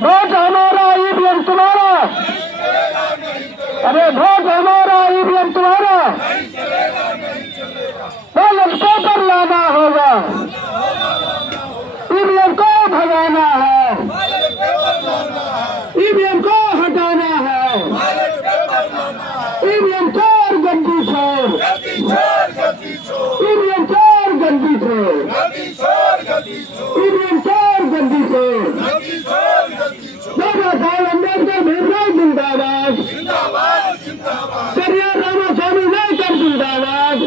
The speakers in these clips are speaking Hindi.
वोट हमारा ईवीएम तुम्हारा, अरे वोट हमारा ईवीएम तुम्हारा, बैलेट पेपर लाना होगा, ईवीएम को भगाना है, ईवीएम को हटाना है, ईवीएम चोर गद्दी चोर, ईवीएम चोर गद्दी चोर, ईवीएम चोर गद्दी चोर, बाबा साहेब अम्बेडकर भीमराव जिंदाबाद, पेरियार रामास्वामी नायकर जिंदाबाद,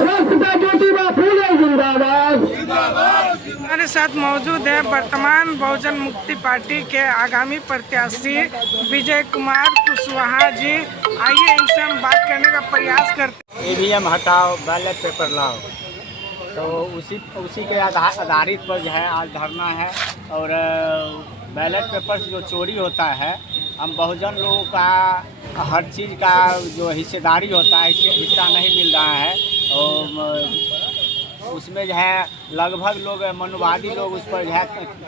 राष्ट्रपिता ज्योतिबा फूले जिंदाबाद। हमारे साथ मौजूद है वर्तमान बहुजन मुक्ति पार्टी के आगामी प्रत्याशी विजय कुमार कुशवाहा जी। आइए इनसे हम बात करने का प्रयास करते हैं। ईवीएम हटाओ, बैलेट पेपर लाओ, तो उसी के आधारित पर जो है आज धरना है। और बैलेट पेपर जो चोरी होता है, हम बहुजन लोगों का हर चीज़ का जो हिस्सेदारी होता है, हिस्सा नहीं मिल रहा है। और उसमें जो है लगभग लोग मनुवादी लोग उस पर जो है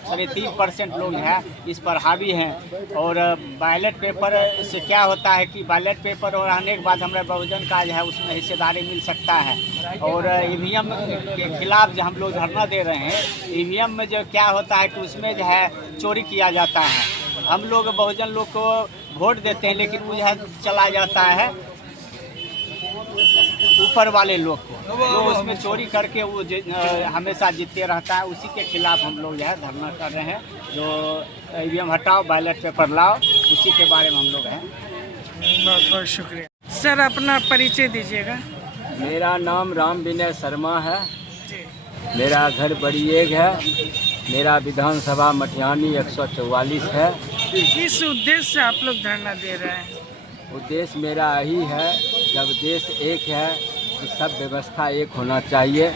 30% लोग जो है इस पर हावी हैं। और बैलेट पेपर से क्या होता है कि बैलेट पेपर और आने के बाद हमारे बहुजन का जो है उसमें हिस्सेदारी मिल सकता है। और ईवीएम के खिलाफ जो हम लोग धरना दे रहे हैं, ईवीएम में जो क्या होता है कि उसमें जो है चोरी किया जाता है। हम लोग बहुजन लोग को वोट देते हैं, लेकिन वो जो है चला जाता है ऊपर वाले लोग को, जो उसमें चोरी करके वो हमेशा जीतते रहता है। उसी के खिलाफ हम लोग जो है धरना कर रहे हैं। जो ईवीएम हटाओ, बैलेट पेपर लाओ, उसी के बारे में हम लोग हैं। बहुत बहुत शुक्रिया सर। अपना परिचय दीजिएगा। मेरा नाम राम विनय शर्मा है। जी। मेरा घर बड़िएग है। मेरा विधानसभा मटिहानी 144 है। किस उद्देश्य से आप लोग धरना दे रहे हैं? उद्देश्य मेरा यही है, जब देश एक है तो सब व्यवस्था एक होना चाहिए,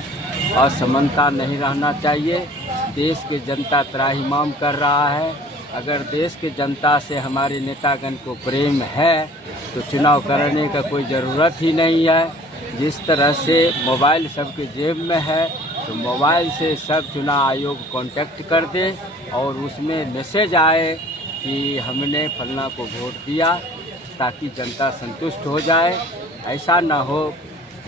असमानता नहीं रहना चाहिए। देश की जनता त्राहिमाम कर रहा है। अगर देश की जनता से हमारे नेतागण को प्रेम है तो चुनाव करने का कोई ज़रूरत ही नहीं है। जिस तरह से मोबाइल सबके जेब में है, तो मोबाइल से सब चुनाव आयोग कांटेक्ट कर दे और उसमें मैसेज आए कि हमने फलना को वोट दिया, ताकि जनता संतुष्ट हो जाए। ऐसा ना हो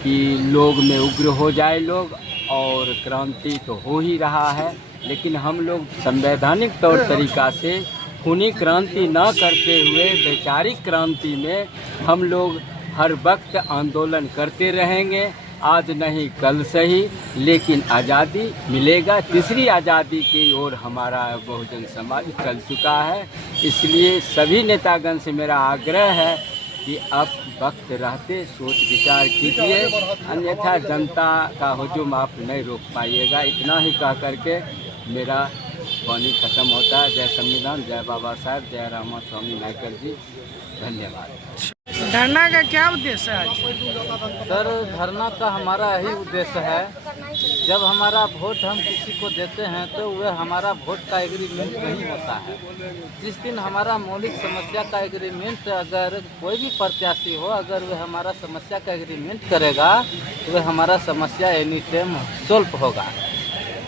कि लोग में उग्र हो जाए लोग। और क्रांति तो हो ही रहा है, लेकिन हम लोग संवैधानिक तौर तरीका से खूनी क्रांति न करते हुए वैचारिक क्रांति में हम लोग हर वक्त आंदोलन करते रहेंगे। आज नहीं कल सही, लेकिन आज़ादी मिलेगा। तीसरी आज़ादी की ओर हमारा बहुजन समाज चल चुका है। इसलिए सभी नेतागण से मेरा आग्रह है कि अब वक्त रहते सोच विचार कीजिए, अन्यथा जनता का हुजूम आप नहीं रोक पाइएगा। इतना ही कह करके मेरा वाणी खत्म होता है। जय संविधान, जय बाबा साहब, जय रामास्वामी नायकर जी। धन्यवाद। धरना का क्या उद्देश्य है आज? सर, धरना का हमारा यही उद्देश्य है, जब हमारा वोट हम किसी को देते हैं तो वह हमारा वोट का एग्रीमेंट नहीं होता है। जिस दिन हमारा मौलिक समस्या का एग्रीमेंट, अगर कोई भी प्रत्याशी हो, अगर वह हमारा समस्या का एग्रीमेंट करेगा तो वह हमारा समस्या एनी टाइम सॉल्व होगा।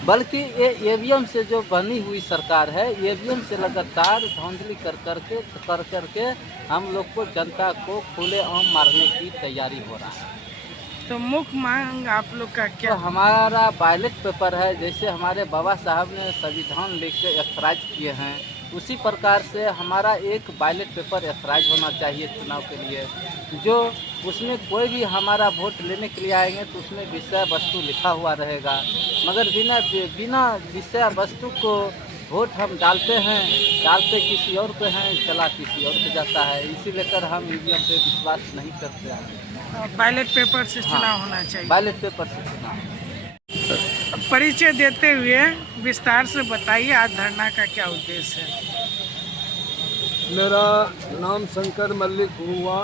बल्कि ये ईवीएम से जो बनी हुई सरकार है, ईवीएम से लगातार धांधली कर करके हम लोग को, जनता को खुलेआम मारने की तैयारी हो रहा है। तो मुख्य मांग आप लोग का क्या? तो हमारा बैलेट पेपर है। जैसे हमारे बाबा साहब ने संविधान लिख के ऐथराइज किए हैं, उसी प्रकार से हमारा एक बैलेट पेपर ऐथराइज होना चाहिए चुनाव के लिए। जो उसमें कोई भी हमारा वोट लेने के लिए आएंगे तो उसमें विषय वस्तु लिखा हुआ रहेगा, मगर बिना विषय वस्तु को वोट हम डालते किसी और पे हैं, चला किसी और पे जाता है। इसी लेकर हम ईवीएम पे विश्वास नहीं करते हैं। बैलेट पेपर से चुनाव होना चाहिए। बैलेट पेपर से चुनाव। परिचय देते हुए विस्तार से बताइए आज धरना का क्या उद्देश्य है? मेरा नाम शंकर मल्लिक हुआ।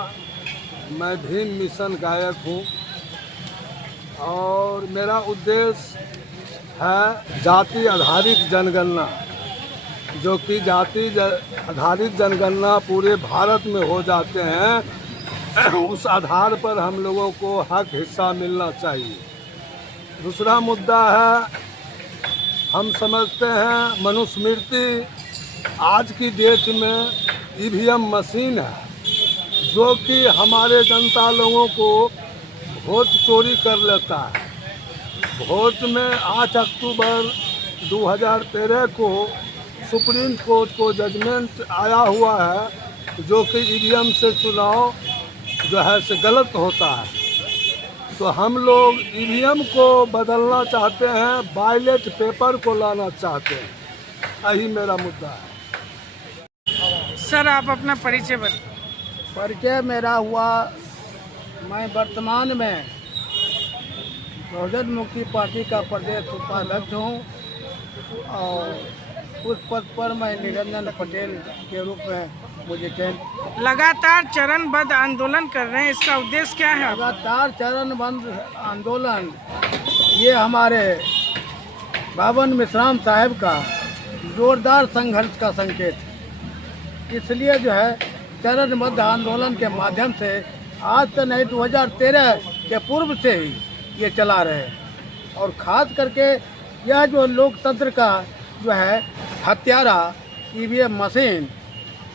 मैं भीम मिशन गायक हूँ और मेरा उद्देश्य है जाति आधारित जनगणना, जो कि जाति आधारित जनगणना पूरे भारत में हो जाते हैं। उस आधार पर हम लोगों को हक हिस्सा मिलना चाहिए। दूसरा मुद्दा है, हम समझते हैं मनुस्मृति आज की डेट में ईवीएम मशीन है जो कि हमारे जनता लोगों को वोट चोरी कर लेता है। वोट में 8 अक्टूबर 2013 को सुप्रीम कोर्ट को जजमेंट आया हुआ है जो कि ईवीएम से चुनाव जो है से गलत होता है। तो हम लोग ईवीएम को बदलना चाहते हैं, बैलेट पेपर को लाना चाहते हैं। यही मेरा मुद्दा है। सर आप अपना परिचय बताएं। परिचय मेरा हुआ, मैं वर्तमान में बहुजन मुक्ति पार्टी का प्रदेश उपाध्यक्ष हूँ और उस पद पर मैं निरंजन पटेल के रूप में मुझे चयन। लगातार चरणबद्ध आंदोलन कर रहे हैं, इसका उद्देश्य क्या है? लगातार चरणबद्ध आंदोलन ये हमारे बावन मिश्राम साहब का जोरदार संघर्ष का संकेत है। इसलिए जो है चरणबद्ध आंदोलन के माध्यम से आज से नहीं 2013 के पूर्व से ही ये चला रहे हैं। और खास करके यह जो लोकतंत्र का जो है हत्यारा ईवीएम मशीन,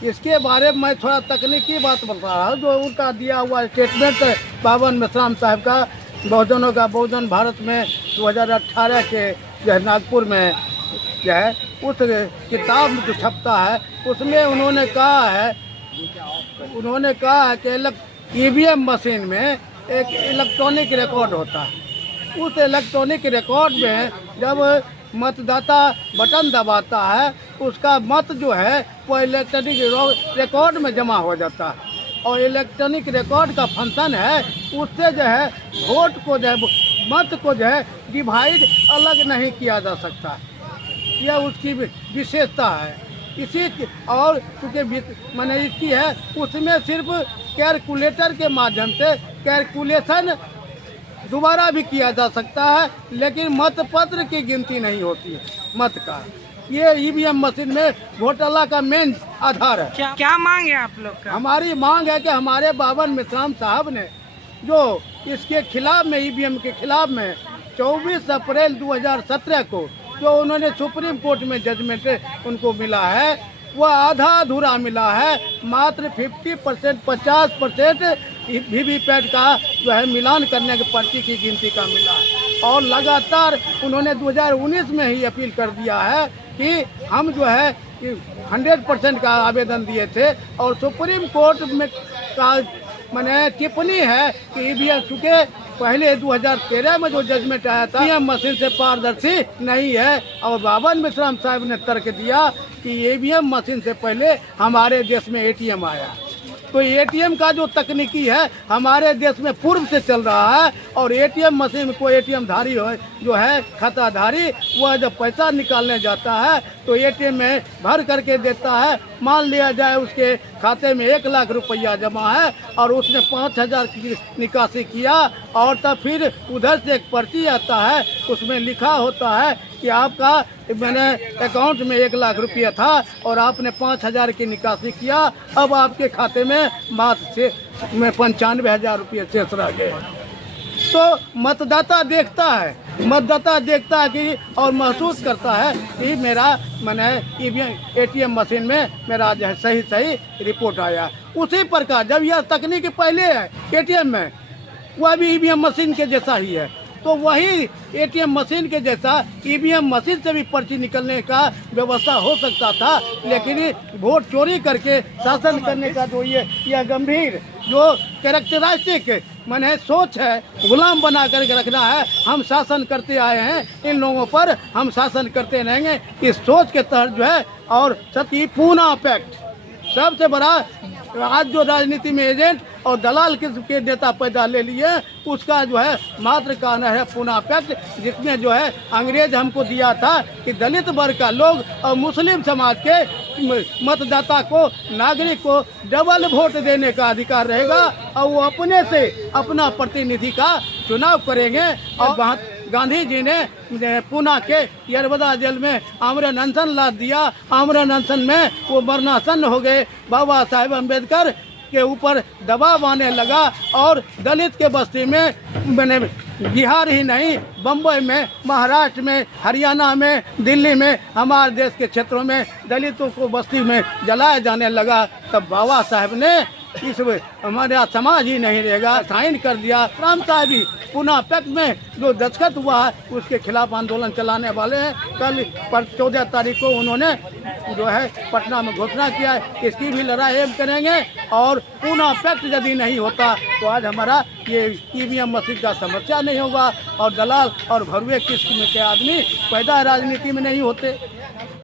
इसके बारे में मैं थोड़ा तकनीकी बात बता रहा हूँ। जो उनका दिया हुआ स्टेटमेंट बावन मिश्राम साहब का बहुजनों का बहुजन भारत में 2018 के जो है नागपुर में जो है उस किताब में जो छपता है उसमें उन्होंने कहा है कि ईवीएम मशीन में एक इलेक्ट्रॉनिक रिकॉर्ड होता है। उस इलेक्ट्रॉनिक रिकॉर्ड में जब मतदाता बटन दबाता है उसका मत जो है वो इलेक्ट्रॉनिक रिकॉर्ड में जमा हो जाता है। और इलेक्ट्रॉनिक रिकॉर्ड का फंक्शन है उससे जो है वोट को जो है मत को जो है डिवाइड अलग नहीं किया जा सकता। यह उसकी विशेषता है। इसी और क्योंकि मैंने इसकी है उसमें सिर्फ कैलकुलेटर के माध्यम से कैलकुलेशन दोबारा भी किया जा सकता है, लेकिन मतपत्र की गिनती नहीं होती है मत का। ये ईवीएम मशीन में घोटाला का मेन आधार है। क्या मांग है आप लोग का? हमारी मांग है कि हमारे बावन मिश्राम साहब ने जो इसके खिलाफ में ईवीएम के खिलाफ में 24 अप्रैल 2017 को जो उन्होंने सुप्रीम कोर्ट में जजमेंट उनको मिला है वह आधा अधूरा मिला है। मात्र 50% 50% वीवीपैट का जो है मिलान करने के पर्ची की गिनती का मिला है। और लगातार उन्होंने 2019 में ही अपील कर दिया है कि हम जो है 100% का आवेदन दिए थे और सुप्रीम कोर्ट में का मैंने टिप्पणी है कि ईवीएम चूँकि पहले 2013 में जो जजमेंट आया था ईवीएम मशीन से पारदर्शी नहीं है। और बावन मिश्राम साहब ने तर्क दिया कि ईवीएम मशीन से पहले हमारे देश में एटीएम आया। तो एटीएम का जो तकनीकी है हमारे देश में पूर्व से चल रहा है। और एटीएम मशीन में कोई एटीएम धारी हो जो है खाताधारी वह जब पैसा निकालने जाता है तो एटीएम में भर करके देता है। मान लिया जाए उसके खाते में 1 लाख रुपया जमा है और उसने 5,000 की निकासी किया और तब फिर उधर से एक पर्ची आता है उसमें लिखा होता है कि आपका मैंने अकाउंट में 1 लाख रुपया था और आपने 5,000 की निकासी किया, अब आपके खाते में मात्र से 95,000 रुपये शेष रह गए। तो मतदाता देखता है कि और महसूस करता है कि मेरा मैंने एटीएम मशीन में मेरा जो है सही रिपोर्ट आया। उसी प्रकार जब यह तकनीक पहले है एटीएम में वह भी ईवीएम मशीन के जैसा ही है। तो वही एटीएम मशीन के जैसा ईवीएम मशीन से भी पर्ची निकलने का व्यवस्था हो सकता था, लेकिन वोट चोरी करके शासन करने का जो यह गंभीर जो कैरेक्टरिस्टिक मैंने सोच है गुलाम बना करके रखना है। हम शासन करते आए हैं, इन लोगों पर हम शासन करते रहेंगे, इस सोच के तहत जो है। और सती पूना पैक्ट सबसे बड़ा आज जो राजनीति में एजेंट और दलाल किस्म के नेता पैदा ले लिए उसका जो है मात्र कारण है पूना पैक्ट, जिसमें जो है अंग्रेज हमको दिया था कि दलित वर्ग का लोग और मुस्लिम समाज के मतदाता को नागरिक को डबल वोट देने का अधिकार रहेगा और वो अपने से अपना प्रतिनिधि का चुनाव करेंगे। और वहाँ गांधी जी ने पूना के यरबदा जेल में आमरण अनशन लाद दिया। आमरण अनशन में वो मरणासन हो गए। बाबा साहेब अम्बेडकर के ऊपर दबाव आने लगा और दलित के बस्ती में मैंने बिहार ही नहीं, बम्बई में, महाराष्ट्र में, हरियाणा में, दिल्ली में, हमारे देश के क्षेत्रों में दलितों को बस्ती में जलाया जाने लगा, तब बाबा साहब ने इस हमारा समाज ही नहीं रहेगा साइन कर दिया। राम साहब भी पुनः पैक्ट में जो दस्तखत हुआ है उसके खिलाफ आंदोलन चलाने वाले हैं। कल 14 तारीख को उन्होंने जो है पटना में घोषणा किया है, इसकी भी लड़ाई हम करेंगे और पुनः पैक्ट यदि नहीं होता तो आज हमारा ये ईवीएम मशीन का समस्या नहीं होगा और दलाल और भरुए किस्म के आदमी पैदा राजनीति में नहीं होते।